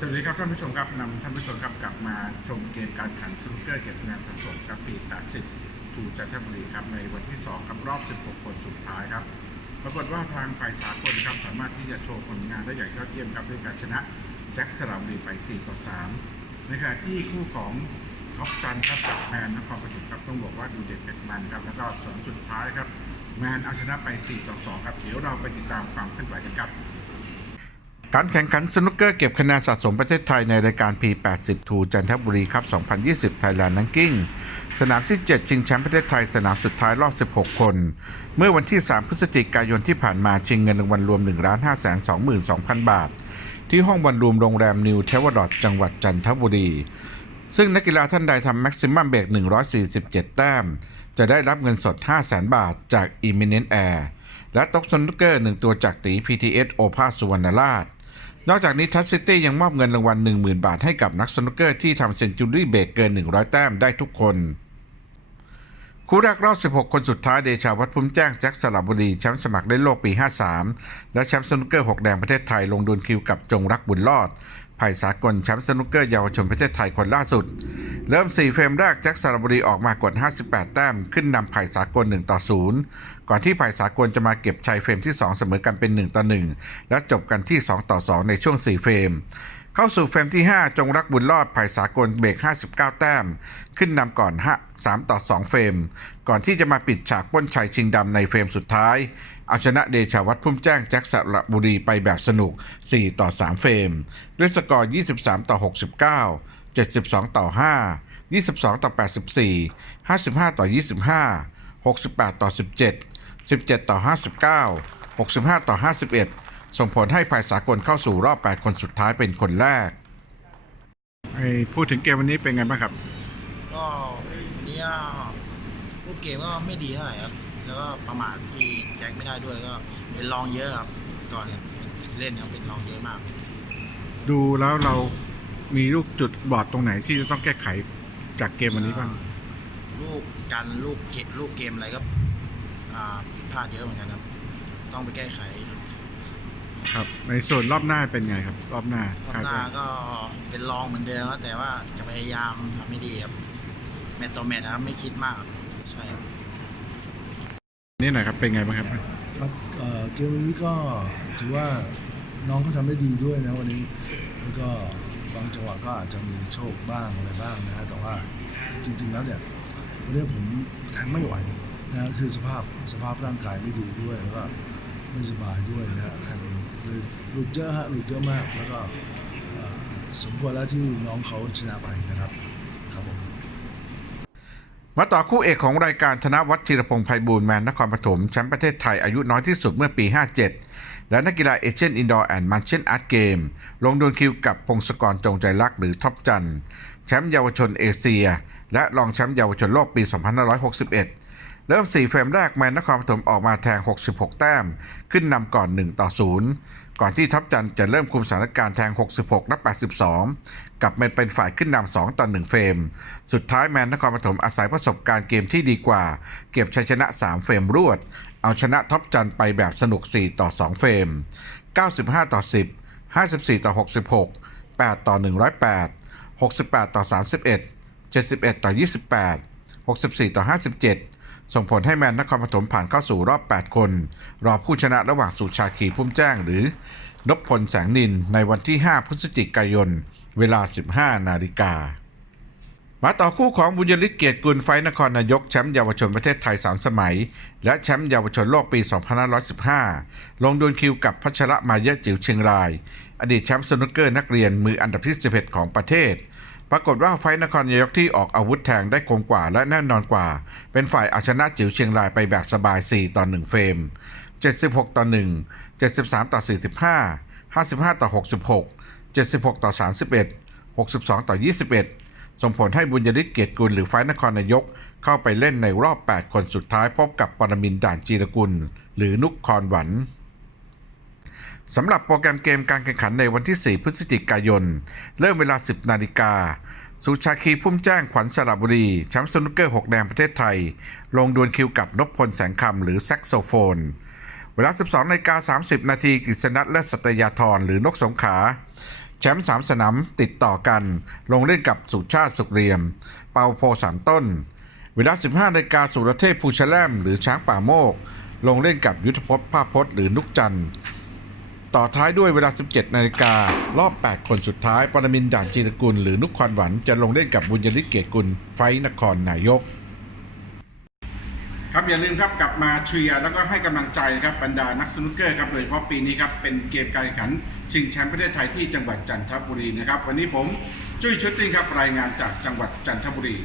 สวัสดีครับท่านผู้ชมครับนำท่านผู้ชมครับกลับมาชมเกมการแข่งขันสนุกเกอร์เก็บคะแนนสะสมกับปี80ทูจันทบุรีครับในวันที่ 2 ครับรอบ 16 คนสุดท้ายครับปรากฏว่าทางฝ่ายสากลครับสามารถที่จะโชว์ผลงานได้อย่างยอดเยี่ยมครับด้วยการชนะแจ็คสลาบุรีไป 4 ต่อ 3 ในขณะที่คู่ของท็อปจันครับกับแมนนครปฐมครับต้องบอกว่าดูเด็ดเผ็ดมันครับแล้วก็สองสุดท้ายครับแมนเอาชนะไป 4 ต่อ 2 ครับเดี๋ยวเราไปติดตามความเคลื่อนไหวกันครับ การแข่งขันสนุกเกอร์เก็บคะแนนสะสมประเทศไทยในรายการ P80 ทูจันทบุรีครับ 2020 Thailand Ranking สนามที่ 7 ชิงแชมป์ประเทศไทย สนามสุดท้ายรอบ 16 คน เมื่อวันที่ 3 พฤศจิกายนที่ผ่านมาชิงเงินรางวัลรวม 1 5 2 2 0 0 0 บาท ที่ห้องบอลรูมโรงแรมนิวเทวดอดจังหวัดจันทบุรี ซึ่งนักกีฬาท่านใดทำแม็กซิมัมเบรก147 แต้ม จะได้รับเงินสด 500,000 บาทจาก Imminent Air และตกสนุกเกอร์1ตัวจากตี PTS โอภาสสุวรรณราช นอกจากนี้ทัชซิตี้ยังมอบเงินรางวัล 10,000 บาทให้กับนักสนุกเกอร์ที่ทำเซนจูรี่เบรกเกิน 100 แต้มได้ทุกคน คู่แรกรอบ 16 คนสุดท้ายเดชาวัฒน์พุ่มแจ้งแจ็คสระบุรีแชมป์สมัครเล่นโลกปี 53 และแชมป์สนุกเกอร์ 6 แดงประเทศไทยลงดวลคิวกับจงรักบุญรอดไผ่สากลแชมป์สนุกเกอร์เยาวชนประเทศไทยคนล่าสุด เริ่ม 4 เฟรมแรกแจ็คสระบุรีออกมากด 58 แต้ม ขึ้นนำไผ่สากล 1 ต่อ 0 ก่อนที่ไผ่สากลจะมาเก็บชัยเฟรมที่ 2 เสมอกันเป็น 1 ต่อ 1 และจบกันที่ 2 ต่อ 2 ในช่วง 4 เฟรม เข้าสู่เฟรมที่ 5 จงรักบุญรอดไผ่สากลเบรก 59 แต้ม ขึ้นนำก่อน5 3ต่อ 2 เฟรม ก่อนที่จะมาปิดฉากป้นชัยชิงดำในเฟรมสุดท้าย เอาชนะเดชาวัฒน์พุ่มแจ้งแจ็คสระบุรีไปแบบสนุก 4 ต่อ 3 เฟรม ด้วยสกอร์ 23 ต่อ 69 72 ต่อ 5 22 ต่อ 84 55 ต่อ 25 68 ต่อ 17 17 ต่อ 59 65 ต่อ 51 ส่งผลให้ภายสากลเข้าสู่รอบ 8 คนสุดท้ายเป็นคนแรกพูดถึงเกมวันนี้เป็นไงบ้างครับ ก็วันนี้ก็รูปเกมก็ไม่ดีเท่าไหร่ครับ แล้วก็ประมาทที่แจ็คไม่ได้ด้วยก็เป็นรองเยอะครับก่อนเล่นครับเป็นรองเยอะมาก ดูแล้วเรามีลูกจุดบอดตรงไหนที่จะต้องแก้ไขจากเกมวันนี้บ้างลูกกันลูกเกมลูกเกมอะไรก็อ่าผิดพลาดเยอะเหมือนกันครับ ต้องไปแก้ไข ครับ ในส่วนรอบหน้าเป็นไงครับ รอบหน้ารอบหน้าก็เป็นรองเหมือนเดิมครับแต่ว่าจะพยายามทำให้ดีครับแมตต์ต่อแมตต์นะครับไม่คิดมากครับใช่ครับ นี่หน่อยครับเป็นไงบ้างครับ ครับเอ่อเกมวันนี้ก็ถือว่าน้องเขาทำได้ดีด้วยนะวันนี้แล้วก็บางจังหวะก็อาจจะมีโชคบ้างอะไรบ้างนะฮะแต่ว่าจริงๆแล้วเนี่ยวันนี้ผมแทงไม่ไหวนะฮะคือสภาพสภาพร่างกายไม่ดีด้วยแล้วก็ไม่สบายด้วยนะฮะแทงเลุดเยอะฮะหลุดเยอะมาก แล้วก็สมควรแล้วที่น้องเขาชนะไปนะครับครับผมมาต่อคู่เอกของรายการธนวัฒน์ธีรพงษ์ไพบูลย์แมนนครปฐมแชมป์ประเทศไทยอายุน้อยที่สุดเมื่อปี 57 และนักกีฬาเอเชียนอินดอร์แอนด์มันเชนอาร์ตเกม ลงดวลคิวกับพงศกรจงใจรักหรือท็อปจันแชมป์เยาวชนเอเชีย และรองแชมป์เยาวชนโลกปี 2561 เริ่ม 4 เฟรมแรกแมนนครปฐมออกมาแทง 66 แต้ม ขึ้นนำก่อน 1 ต่อ 0 ก่อนที่ทัพจันจะเริ่มคุมสถานการณ์แทง 66 และ 82 กับเป็นเป็นฝ่ายขึ้นนำ2ต่อ1เฟรม สุดท้ายแมนนครปฐมอาศัยประสบการณ์เกมที่ดีกว่า เก็บชัยชนะ 3 เฟรมรวด เอาชนะท็อปจันไปแบบสนุก 4 ต่อ 2 เฟรม 95 ต่อ 10 54 ต่อ 66 8 ต่อ 108 68 ต่อ 31 71 ต่อ 28 64 ต่อ 57 ส่งผลให้แมนนครปฐมผ่านเข้าสู่รอบ 8 คน รอผู้ชนะระหว่างสุชาคีพุ่มแจ้งหรือนพพลแสงนินในวันที่ 5 พฤศจิกายน เวลา 15 นาฬิกา มาต่อคู่ของบุญยฤทธิ์เกียรติกุลไฟนครนายกแชมป์เยาวชนประเทศไทย 3 สมัย และแชมป์เยาวชนโลกปี 2515 ลงดวลคิวกับพัชระมาเยะจิ๋วเชียงราย อดีตแชมป์สนุกเกอร์นักเรียนมืออันดับที่ 11 ของประเทศ ปรากฏว่าไฟนครนายกที่ออกอาวุธแทงได้คมกว่าและแน่นอนกว่า เป็นฝ่ายเอาชนะจิ๋วเชียงรายไปแบบสบาย 4 ต่อ 1 เฟรม 76 ต่อ 1 73 ต่อ 45 55 ต่อ 66 76 ต่อ 31 62 ต่อ 21 ส่งผลให้บุญยฤทธิ์เกียรติกุลหรือไฟนครนายก เข้าไปเล่นในรอบ 8 คนสุดท้ายพบกับปรมินด่านจีรกุล หรือนุกคอนหวัน สำหรับโปรแกรมเกมการแข่งขันในวันที่ 4 พฤศจิกายน เริ่มเวลา 10 นาฬิกา สุชาคีพุ่มแจ้งขวัญสระบุรีแชมป์สนุกเกอร์ 6 แดงประเทศไทย ลงดวลคิวกับนพพลแสงคำหรือแซกโซโฟน เวลา 12นาฬิกา30 นาทีกฤษณัทและสัตยาธรหรือนกสงขาแชมป์สามสนามติดต่อกัน ลงเล่นกับสุชาติสุกเรียม เปาโพสามต้น เวลา 15นาฬิกาสุรเทพภูชแลมหรือช้างป่าโมก ลงเล่นกับยุทธพจน์ภาพพจน์หรือนุกจันทร์ ต่อท้ายด้วยเวลา 17 นาฬิการอบ 8 คนสุดท้าย ปรมินด่านจีรกุล หรือนุกควันหวันจะลงเล่นกับบุญยฤทธิ์เกียรติกุล ไฟนครนายก ครับอย่าลืมครับกลับมาเชียร์แล้วก็ให้กำลังใจครับบรรดานักสนุกเกอร์ครับโดยเฉพาะปีนี้ครับเป็นเกมการแข่งขันชิงแชมป์ประเทศไทยที่จังหวัดจันทบุรีนะครับวันนี้ผมจุ้ยชุดติ้งครับรายงานจากจังหวัดจันทบุรี